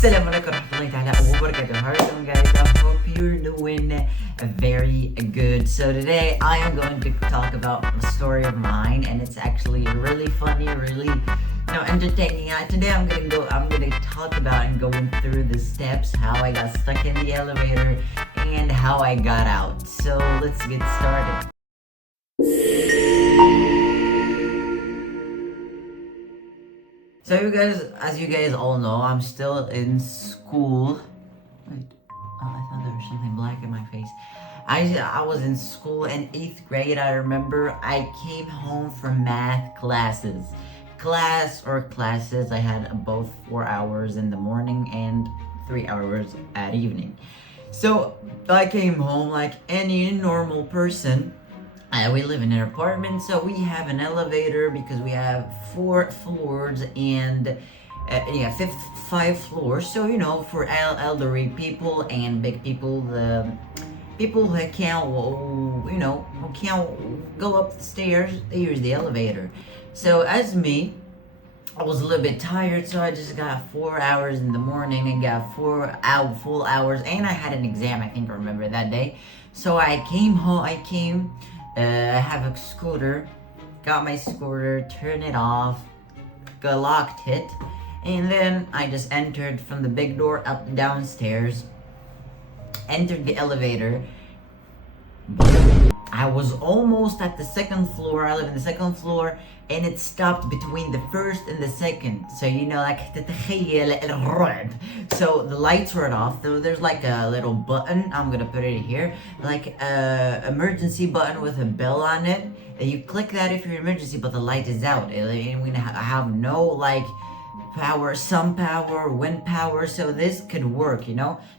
Assalamu alaikum warahmatullahi ta'ala wabarakatuh. How are you doing, guys? I hope you're doing very good. So today I am going to talk about a story of mine, and it's actually really funny, really entertaining. Today I'm gonna talk about and going through the steps, how I got stuck in the elevator and how I got out. So let's get started. So as you guys all know, I'm still in school. Wait, I thought there was something black in my face. I was in school in 8th grade. I remember I came home from math classes. Classes, I had both 4 hours in the morning and 3 hours at evening. So I came home like any normal person. We live in an apartment, so we have an elevator because we have 4 floors and 5 floors. So for elderly people and big people, the people who can't go up the stairs, they use the elevator. So as me, I was a little bit tired, so I just got 4 hours in the morning and got 4 full hours, and I had an exam, I remember that day. So I came home, I have a scooter, got my scooter, turned it off, locked it, and then I just entered from the big door up and downstairs, entered the elevator. I was almost at the 2nd floor. I live in the 2nd floor, and it stopped between the 1st and the 2nd. So تتخيل الرعب. So the lights were off. There's like a little button. I'm gonna put it here, like a emergency button with a bell on it. And you click that if you're emergency, but the light is out, and we have no like power, some power, wind power, so this could work,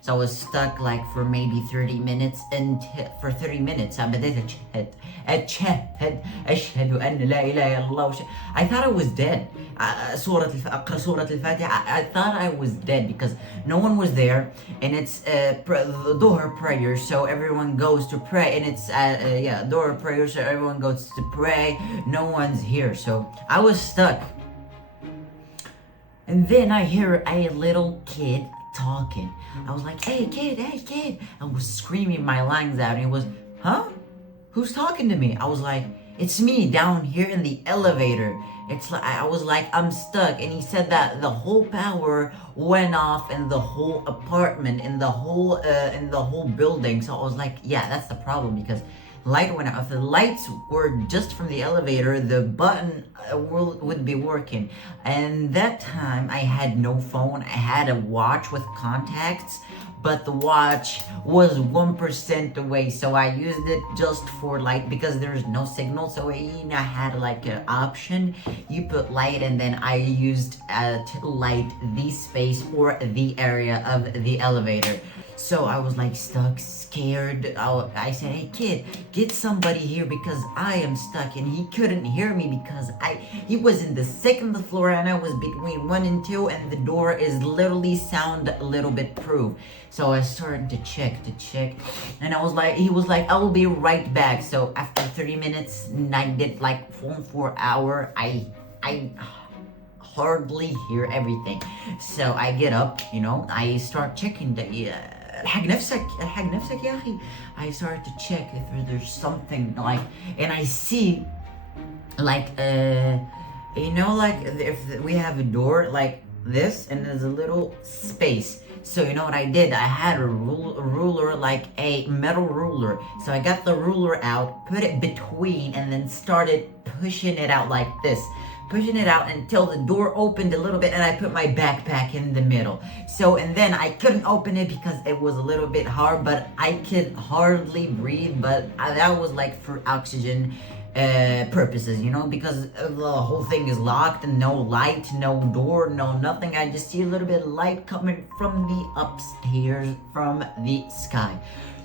So I was stuck like for maybe 30 minutes, and for 30 minutes I thought I was dead. Surah Al-Fatiha, I thought I was dead because no one was there, and it's the Dhuhr prayer, so everyone goes to pray, and it's Dhuhr prayer, so everyone goes to pray, no one's here, so I was stuck. And then I hear a little kid talking. I was like, hey kid. I was screaming my lungs out, and he was, huh? Who's talking to me? I was like, it's me down here in the elevator. It's like, I was like, I'm stuck. And he said that the whole power went off in the whole apartment, in the whole building. So I was like, yeah, that's the problem, because light went out. If the lights were just from the elevator, the button would be working. And that time I had no phone. I had a watch with contacts, but the watch was 1% away, so I used it just for light because there's no signal. So I had like an option. You put light, and then I used to light the space or the area of the elevator. So I was like stuck, scared. I said, hey kid, get somebody here because I am stuck. And he couldn't hear me because he was in the 2nd floor, and I was between 1 and 2, and the door is literally sound a little bit proof. So I started to check, and he was like, I will be right back. So after 30 minutes, and I did like 4 hour, I hardly hear everything. So I get up, I start checking the الحق نفسك يا أخي. I started to check if there's something like, and I see like like if we have a door like this, and there's a little space. So what I did? I had a ruler, like a metal ruler. So I got the ruler out, put it between, and then started pushing it out like this. Pushing it out until the door opened a little bit, and I put my backpack in the middle. So, and then I couldn't open it because it was a little bit hard, but I could hardly breathe, but that was like for oxygen purposes, because the whole thing is locked, and no light, no door, no nothing. I just see a little bit of light coming from the upstairs, from the sky.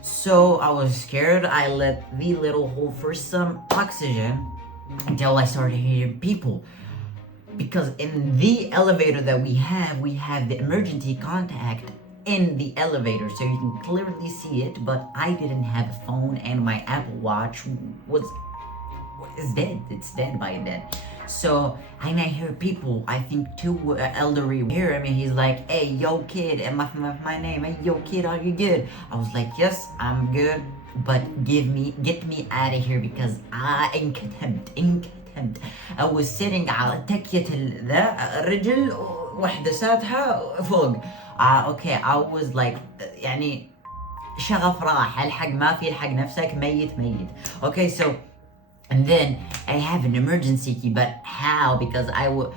So I was scared. I let the little hole for some oxygen until I started hearing people. Because in the elevator that we have the emergency contact in the elevator, so you can clearly see it, but I didn't have a phone, and my Apple Watch is dead. It's dead by then. So and I hear people, I think two elderly hear me. He's like, hey, yo, kid, and my name, hey, yo, kid, are you good? I was like, yes, I'm good, but get me out of here because I انكتمت. I was sitting على تكية ذا الرجل واحدة ساتها فوق. Okay, I was like, يعني شغف راح، الحق ما في الحق نفسك، ميت. Okay, so and then I have an emergency key, but how? Because I would,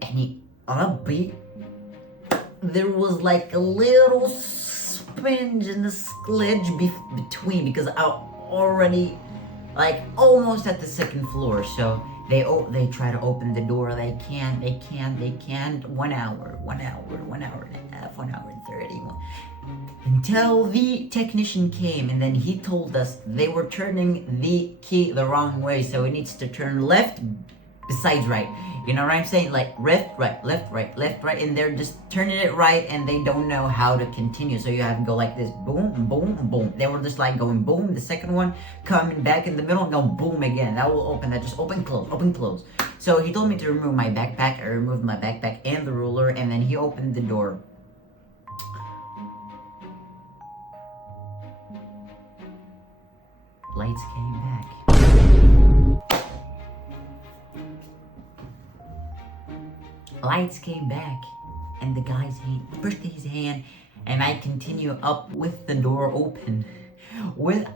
يعني ربي, there was like a little spinge in the sledge between, because I already like almost at the second floor. So they try to open the door. They can't. 1 hour and a half, 1 hour and 30. Until the technician came, and then he told us they were turning the key the wrong way, so it needs to turn left besides right. You know what I'm saying? Like left, right, and they're just turning it right, and they don't know how to continue. So you have to go like this, boom, boom, boom. They were just like going boom. The second one coming back in the middle, go boom again. That will open. That just open, close. So he told me to remove my backpack. I removed my backpack and the ruler, and then he opened the door. Lights came back. Lights came back, and the guy's hand pushed his hand, and I continue up with the door open. With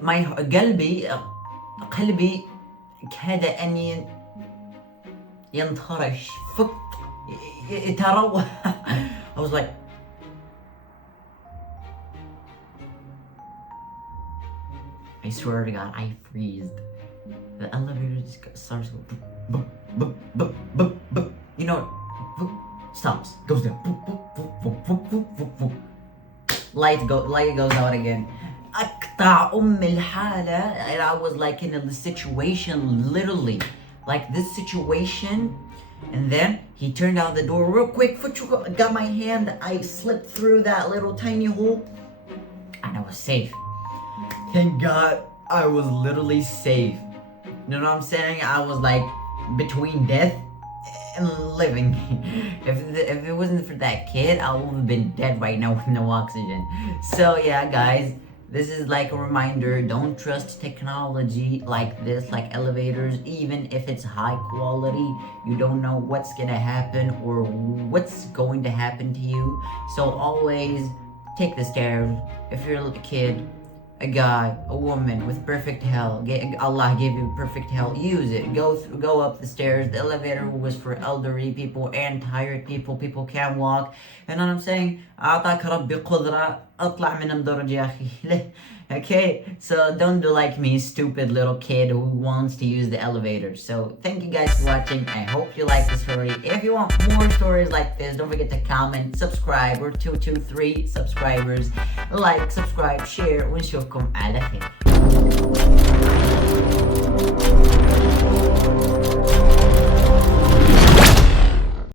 my قلبي كاد أن ينطرش يتروح. I was like, I swear to God, I freezed. The elevator just starts going boom, boom, boom, boom, boom. You know, boom, stops, goes down, boom, boom, boom, boom, boom, boom, boom, boom. Light goes out again. أقطع الحالة. And I was like in a situation, literally, like this situation. And then he turned out the door real quick. Got my hand. I slipped through that little tiny hole, and I was safe. Thank God I was literally safe. You know what I'm saying? I was like between death and living. If it wasn't for that kid, I would have been dead right now with no oxygen. So yeah, guys, this is like a reminder. Don't trust technology like this, like elevators. Even if it's high quality, you don't know what's gonna happen or what's going to happen to you. So always take the stairs. If you're a kid, a guy, a woman with perfect health, Allah gave you perfect health, use it. Go up the stairs. The elevator was for elderly people and tired people. People can't walk. You know what I'm saying? أعطاك ربي قدرة أطلع من الدرج يا أخي. Okay, so don't do like me, stupid little kid who wants to use the elevator. So thank you guys for watching. I hope you like the story. If you want more stories like this, don't forget to comment, subscribe. We're 223 subscribers. Like, subscribe, share. ونشوفكم على خير.